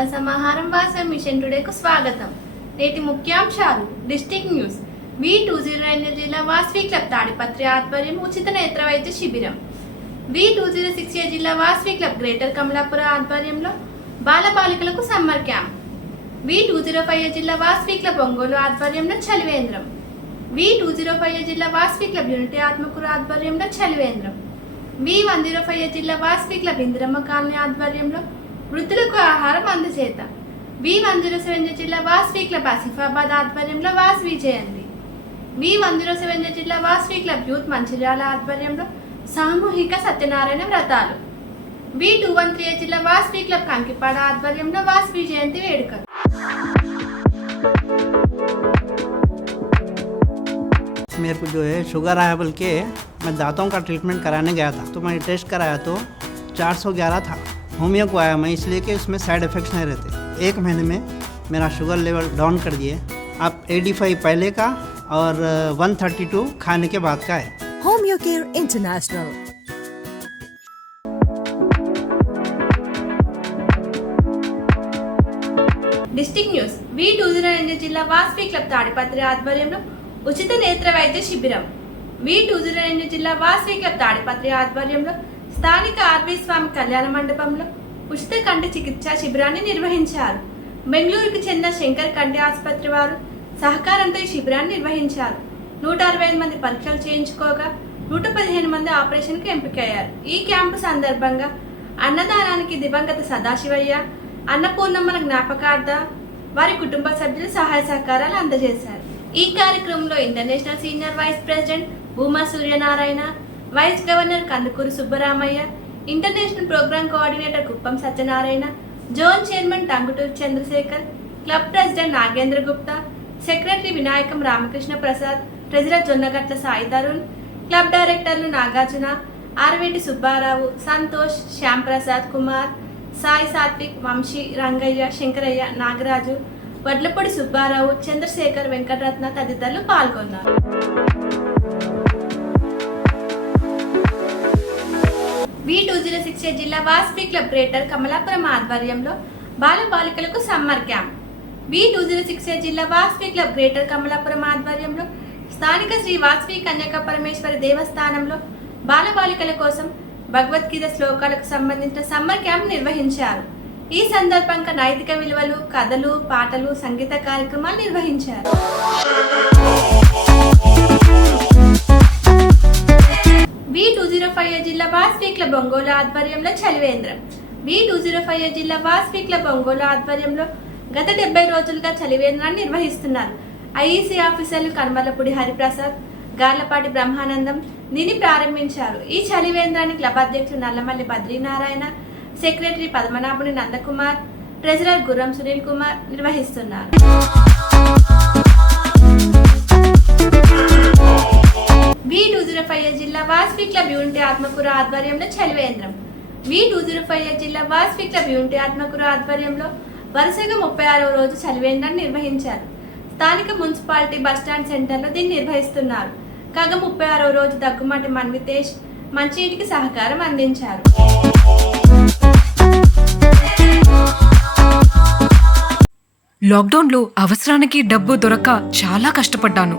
వార్తా సమాహారం వాసవి మిషన్ టుడేకు స్వాగతం. నేటి ముఖ్యాంశాలు district news. V two zero ఎనిమిది జిల్లా వాస్వి క్లబ్ తాడిపత్రి ఆధ్వర్యం ఉచిత నేత్ర వైద్య శిబిరం. V two zero six A జిల్లా వాస్వి క్లబ్ గ్రేటర్ కమలాపుర ఆధ్వర్యంలో బాలబాలికలకు summer camp. V two zero five A జిల్లా వాస్వి క్లబ్ ఒంగోలు ఆధ్వర్యంలో చలివేంద్రం. V two zero five A జిల్లా వాస్వి క్లబ్ యూనిటీ ఆత్మకూరు ఆధ్వర్యంలో చలివేంద్రం. V one zero five A జిల్లా వాస్వి క్లబ్ ఇందిరమ్మ కాలనీ ఆధ్వర్యంలో వృద్ధులకు ఆహారం అందజేత వి వన్ జీరో సెవెన్ జిల్లా వాస్వి క్లబ్ ఆసిఫాబాద్ ఆధ్వర్యంలో Vasavi Jayanti V one zero seven జిల్లా వాస్వి క్లబ్ యూత్ మంచిర్యాల ఆధ్వర్యంలో సామూహిక సత్యనారాయణ వ్రతాలు వి టూ వన్ త్రీ జిల్లా వాస్వి క్లబ్ కంకిపాడ ఆధ్వర్యంలో వాస్వి జయంతి వేడుకలు मेरे को जो है शुगर आया बोल के मैं दांतों का ट्रीटमेंट कराने गया था तो मैंने टेस्ट कराया तो 411 था होमियो को आया मैं इसलिए कि उसमें साइड इफ़ेक्ट्स नहीं रहते एक महीने में मेरा शुगर लेवल डाउन कर दिए अब 85 पहले का और अ, 132 खाने के बाद का है Home Care International. District news V two zero ఎనిమిది జిల్లా వాస్వి క్లబ్ తాడిపత్రి ఆధ్వర్యంలో ఉచిత నేత్ర వైద్య శిబిరం వి టూ జీరో ఎనిమిది జిల్లా వాస్వి క్లబ్ తాడిపత్రి ఆధ్వర్యంలో స్థానిక ఆర్వి స్వామి కళ్యాణ మండపంలో ఉచిత కంటి చికిత్సా శిబిరాన్ని నిర్వహించారు. బెంగళూరుకు చెందిన శంకర్ కంటి ఆసుపత్రి వారు సహకారంతో ఈ శిబిరాన్ని నిర్వహించారు. నూట అరవై ఐదు మంది పరీక్షలు చేయించుకోగా నూట పదిహేను మంది ఆపరేషన్కు ఎంపికయ్యారు. ఈ క్యాంపు సందర్భంగా అన్నదానానికి దివంగత సదాశివయ్య అన్నపూర్ణమ్మల జ్ఞాపకార్థ వారి కుటుంబ సభ్యులు సహాయ సహకారాలు అందజేశారు. ఈ కార్యక్రమంలో international senior vice president Bhuma Suryanarayana vice governor Kandukuru Subbaramaiah international program coordinator Kuppam Satyanarayana zone chairman Tanguturu Chandrasekhar club president Nagendra Gupta secretary Vinayakam Ramakrishna Prasad treasurer Jonnagatla Sai Tarun club డైరెక్టర్లు నాగార్జున ఆర్వేటి సుబ్బారావు సంతోష్ శ్యామ్ ప్రసాద్ కుమార్ సాయి సాత్విక్ వంశీ రంగయ్య శంకరయ్య నాగరాజు వడ్లపొడి సుబ్బారావు చంద్రశేఖర్ వెంకటరత్న తదితరులు పాల్గొన్నారు. Zero six eight జిల్లా వాస్పీ club greater Kamalapuram ఆధ్వర్యంలో బాల బాలికలకు summer camp V two zero six eight జిల్లా వాస్పీ club greater Kamalapuram ఆధ్వర్యంలో స్థానిక శ్రీ వాస్పీ కన్యక పరమేశ్వరి దేవస్థానంలో బాలబాలికల కోసం భగవద్గీత శ్లోకాలకు సంబంధించిన సమ్మర్ క్యాంప్ నిర్వహించారు. ఈ సందర్భంగా నైతిక విలువలు కథలు పాటలు సంగీత కార్యక్రమాలు నిర్వహించారు. వి టూ జీరో ఫైవ్ జిల్లా వాస్పీ బొంగోల ఆధ్వర్యంలో చలివేంద్రం. వి టూ జీరో ఫైవ్ జిల్లా వాస్పీ బొంగోల ఆధ్వర్యంలో గత డెబ్బై రోజులుగా చలివేంద్రాన్ని నిర్వహిస్తున్నారు. ఐఈసీ ఆఫీసర్లు కనుమలపూడి హరిప్రసాద్ గార్లపాటి బ్రహ్మానందం దీన్ని ప్రారంభించారు. ఈ చలివేంద్రాన్ని క్లబ్ అధ్యక్షులు నల్లమల్లి బద్రీనారాయణ సెక్రటరీ పద్మనాభుని నందకుమార్ ట్రెజరర్ గుర్రం సునీల్ కుమార్ నిర్వహిస్తున్నారు. వి టూ జీరో ఫైవ్ జిల్లా వాస్వి క్లబ్ యూనిటీ ఆత్మకూర ఆధ్వర్యంలో చలివేంద్రం. వి టూ జీరో ఫైవ్ జిల్లా వాస్వి క్లబ్ యూనిటీ ఆత్మకూర ఆధ్వర్యంలో వరుసగా ముప్పై ఆరవ రోజు చలివేంద్రాన్ని నిర్వహించారు. స్థానిక మున్సిపాలిటీ బస్టాండ్ సెంటర్లో దీన్ని నిర్వహిస్తున్నారు. కాగా ముప్పై ఆరవ రోజు దగ్గుమాటి మన్వితేష్ మంచినీటికి సహకారం అందించారు. లాక్డౌన్లో అవసరానికి డబ్బు దొరక చాలా కష్టపడ్డాను.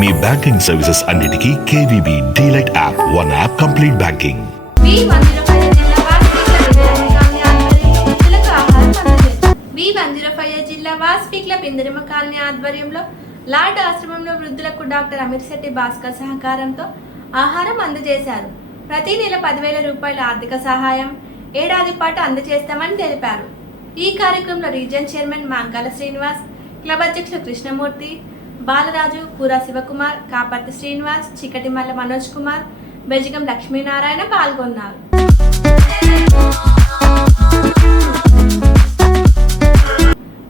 మీ బ్యాంకింగ్ సర్వీసెస్ అన్నిటికీ KVB DLite app one app complete banking. జిల్లా వాస్పీ క్లబ్ కాలనీ ఆధ్వర్యంలో లాడ్ ఆశ్రమంలో వృద్ధులకు డాక్టర్ అమీర్శెట్టి భాస్కర్ సహకారంతో ఆహారం అందజేశారు. ప్రతి నెల పదివేల రూపాయల ఆర్థిక సహాయం ఏడాది పాటు అందజేస్తామని తెలిపారు. ఈ కార్యక్రమంలో region chairman Mankala Srinivas club అధ్యక్షులు కృష్ణమూర్తి బాలరాజు పూరా శివకుమార్ కాపర్తి శ్రీనివాస్ చికటిమల్ల మనోజ్ కుమార్ బెజగం లక్ష్మీనారాయణ పాల్గొన్నారు.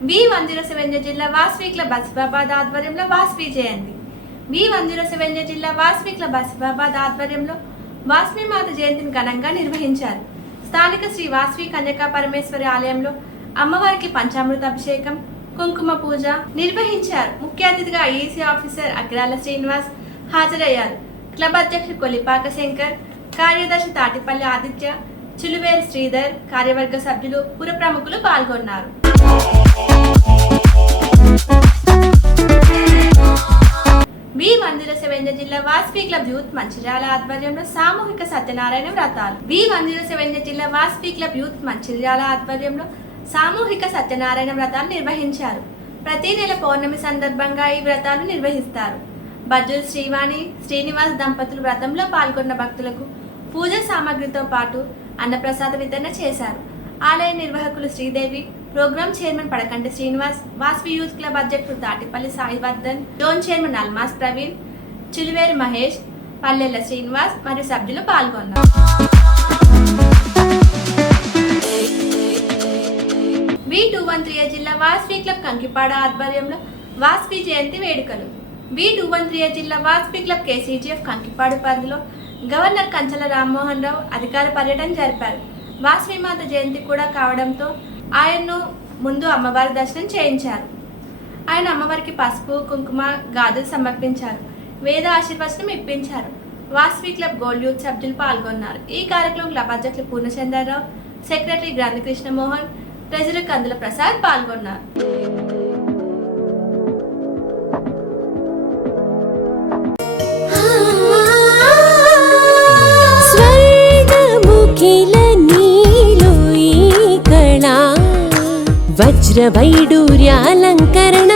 వి వన్ జీరో సెవెన్ జిల్లా వాస్వి క్లబ్ బసిఫాబాద్ ఆధ్వర్యంలో Vasavi Jayanti. V one zero seven జిల్లా వాస్వి క్లబ్ బసిఫాబాద్ ఆధ్వర్యంలో వాస్వి మాత జయంతిని ఘనంగా నిర్వహించారు. స్థానిక శ్రీ వాస్వి కన్యకా పరమేశ్వరి ఆలయంలో అమ్మవారికి పంచామృత అభిషేకం కుంకుమ పూజ నిర్వహించారు. ముఖ్య అతిథిగా ఈసీ ఆఫీసర్ అగ్రాల శ్రీనివాస్ హాజరయ్యారు. క్లబ్ అధ్యక్షుడు కొలిపాక శంకర్ కార్యదర్శి తాటిపల్లి ఆదిత్య చిలువేరు శ్రీధర్ కార్యవర్గ సభ్యులు పుర ప్రముఖులు పాల్గొన్నారు. వి మందిర సెవెంజ జిల్లా వాస్పీ క్లబ్ యూత్ మంచిర్యాల ఆధ్వర్యంలో సామూహిక సత్యనారాయణ వ్రతాలు. వి మందిర సెవెంజ జిల్లా వాస్పీ క్లబ్ యూత్ మంచిర్యాల ఆధ్వర్యంలో సామూహిక సత్యనారాయణ వ్రతాలు నిర్వహించారు. ప్రతి నెల పౌర్ణమి సందర్భంగా ఈ వ్రతాలు నిర్వహిస్తారు. బజ్జులు శ్రీవాణి శ్రీనివాస్ దంపతులు వ్రతంలో పాల్గొన్న భక్తులకు పూజ సామాగ్రితో పాటు అన్నప్రసాద వితరణ చేశారు. ఆలయ నిర్వాహకులు Sridevi program chairman Padakanti Srinivas Vasavi youth club అధ్యక్షుడు దాటిపల్లి సాయివర్ధన్ జోన్ చైర్మన్ అల్మాస్ ప్రవీణ్ చిలువేరు మహేష్ పల్లెల శ్రీనివాస్ మరియు సభ్యులు పాల్గొన్నారు. వి టూ వన్ త్రీ జిల్లా వాస్వి క్లబ్ కంకిపాడ ఆధ్వర్యంలో వాస్వి జయంతి వేడుకలు. వి టూ వన్ త్రీ జిల్లా వాస్పీ క్లబ్ కేసీజీఎఫ్ కంకిపాడు పరిధిలో గవర్నర్ కంచల రామ్మోహన్ రావు అధికార పర్యటన జరిపారు. వాస్వి మాత జయంతి కూడా కావడంతో ఆయన్ను ముందు అమ్మవారి దర్శనం చేయించారు. ఆయన అమ్మవారికి పసుపు కుంకుమ గాజులు సమర్పించారు. వేద ఆశీర్వచనం ఇప్పించారు. వాస్వి క్లబ్ గోల్డ్ యూత్ సభ్యులు పాల్గొన్నారు. ఈ కార్యక్రమం క్లబ్ అధ్యక్షులు పూర్ణచంద్రరావు సెక్రటరీ గ్రంథకృష్ణ మోహన్ ట్రెజరర్ కందుల ప్రసాద్ పాల్గొన్నారు. వజ్ర వైడూర్యాలంకరణ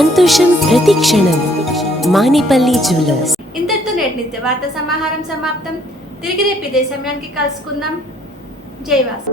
సంతోషం ప్రతిక్షణం మానిపల్లి జ్యువెలర్స్. ఇంతటితో నేటి నిత్య వార్త సమాహారం సమాప్తం. తిరిగి రేపు ఇదే సమయానికి కలుసుకుందాం. జైవాసు